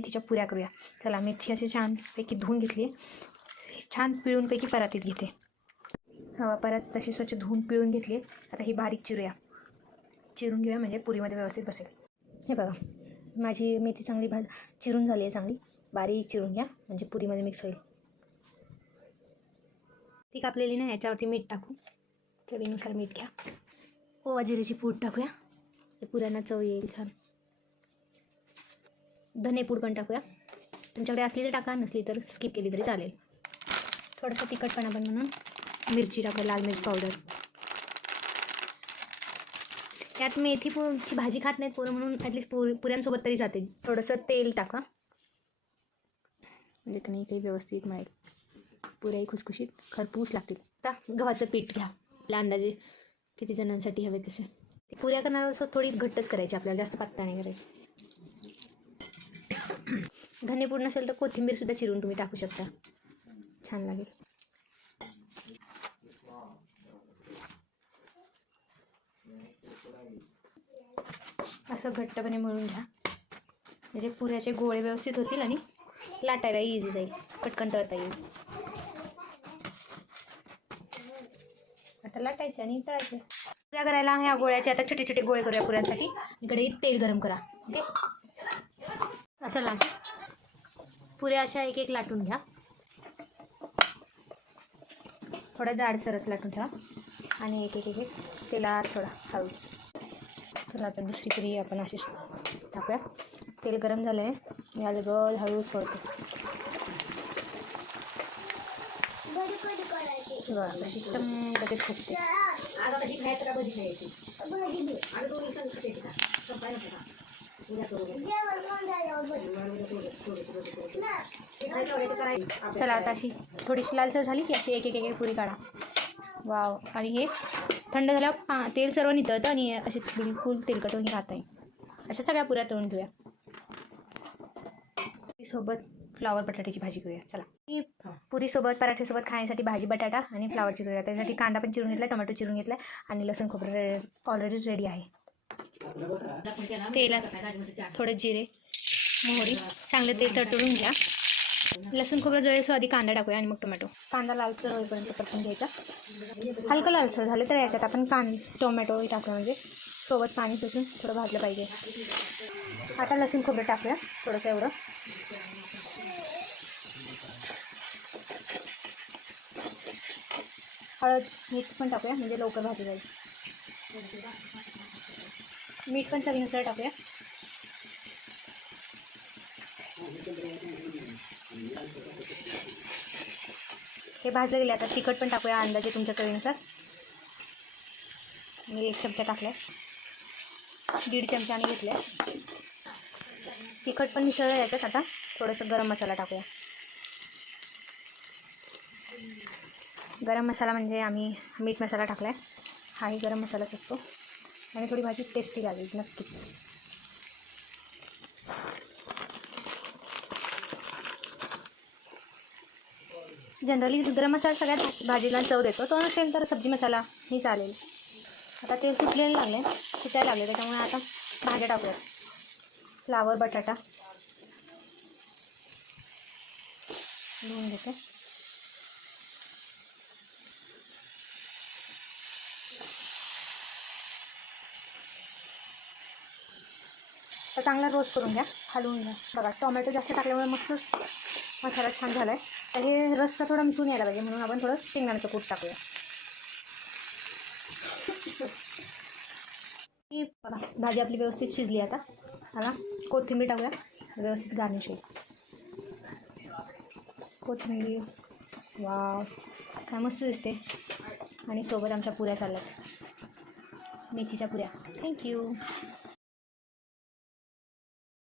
मेथीच्या पुऱ्या करूया. चला मेथी अशी छानपैकी धुवून घेतली. छान पिळूनपैकी परातीत घेते. हवा परात तशी स्वच्छ धुवून पिळून घेतली. आता ही बारीक चिरूया. चिरून घेऊया म्हणजे पुरीमध्ये व्यवस्थित बसेल. हे बघा माझी मेथी चांगली भा चिरून झाली आहे चांगली. बारीक चिरून घ्या म्हणजे पुरीमध्ये मिक्स होईल. ती कापलेली ना याच्यावरती मीठ टाकू. चवीनुसार मीठ घ्या. ओवा जिऱ्याची पूड टाकूया. ते पुऱ्यांना चव येईल छान. धने पूड पण टाकूया. तुमच्याकडे असली तर टाका नसली तर स्किप केली तरी चालेल. थोडंसं तिखटपणा पण म्हणून मिरची टाकूया लाल मिरची पावडर त्यात मेथी पोची भाजी खात नाहीत पोरं म्हणून ॲटलिस्ट पुर पुऱ्यांसोबत तरी जाते. थोडंसं तेल टाका. म्हणजे की नाही काही व्यवस्थित मिळेल पुऱ्याही खुसखुशीत खरपूस लागतील. आता गव्हाचं पीठ घ्या. आपल्या अंदाजे किती जणांसाठी हवे तसे. ते पुऱ्या करणार असं थोडी घट्टच करायची आपल्याला जास्त पातळ नाही करायची. धनेपूड नसेल तर कोथिंबीरसुद्धा चिरून तुम्ही टाकू शकता. छान लागेल. असं घट्टपणे मळून घ्या. म्हणजे पुऱ्याचे गोळे व्यवस्थित होतील आणि लाटायला इझी जाईल. पटकन तळता येईल. आता लाटायचे आणि तळायचे. पुऱ्या करायला ह्या गोळ्याचे. आता छोटे छोटे गोळे करूया पुऱ्यांसाठी. इकडे तेल गरम करा. ओके? असं लाट. पुऱ्या अशा एक एक लाटून घ्या. थोडा जाडसरच लाटून ठेवा. आणि एक एक एक एक तेलात सोडा हळूच. तर आता दुसरी पुरी आपण अशीच टाकूया. तेल गरम झालं आहे याला गल हळूच सोडतो. बरं एकदम लगेच फुगते. चला आता अशी थोडीशी लालसर झाली की अशी एक एक एक एक पुरी काढा. वाव. आणि हे थंड झाल्यावर पा तेल सर्व नितळतं आणि असे बिलकुल तेलकट होऊन राहत आहे अशा सगळ्या पुऱ्या तळून घेऊया. सोबत फ्लावर बटाट्याची भाजी करूया चला. ही. पुरीसोबत पराठ्यासोबत खाण्यासाठी भाजी बटाटा आणि फ्लावरची करूया त्यासाठी कांदा पण चिरून घेतला टोमॅटो चिरून घेतला आणि लसूण खोबरं रे ऑलरेडी रेडी आहे. तेलात थोडे जिरे मोहरी. चांगलं ते तडतडून घ्या. लसूण खोबरं जळेसो आधी कांदा टाकूया आणि मग टोमॅटो. कांदा लालसर होईपर्यंत परतून घ्यायचा. हलकं लालसर झालं तर याच्यात आपण कां टोमॅटो टाकूया म्हणजे सोबत पाणी सुटून थोडं भाजलं पाहिजे. आता लसूण खोबरं टाकूया थोडंसं एवढं. हळद मीठ पण टाकूया म्हणजे लवकर भाजी जाईल. मीठ पण चवीनुसार टाकूया. हे भाजलं गेले आता तिखट पण टाकूया अंदाजे तुमच्या चवीनुसार. मी एक चमचा टाकला दीड चमचा आणि घेतलाय. तिखट पण मिसळलं याच्यात आता. थोडंसं गरम मसाला टाकूया. गरम मसाला म्हणजे आम्ही मीठ मसाला टाकला आहे हाही गरम मसालाच असतो. आणि थोडी भाजी टेस्टी लागेल नक्कीच. जनरली गरम मसाला सगळ्यात भाजीला चव देतो. तो नसेल तर सब्जी मसाला ही चालेल. आता तेल सुटलेलं लागले सुटायला लागले त्याच्यामुळे आता भाज्या टाकूयात. फ्लावर बटाटा. धुवून घेते. तर चांगला रोस्ट करून घ्या. हलवून घ्या. बघा टोमॅटो जास्त टाकल्यामुळे मस्त मसाला छान झाला आहे तर हे रस्सा थोडा मिसळून यायला पाहिजे म्हणून आपण थोडं शेंगदाण्याचं कूट टाकूया. ही बघा भाजी आपली व्यवस्थित शिजली आता. आता कोथिंबीर टाकूया व्यवस्थित गार्निश होईल. कोथिंबीर वा काय मस्त दिसते. आणि सोबत आमच्या पुऱ्या चालल्यात. मेथीच्या पुऱ्या. थँक्यू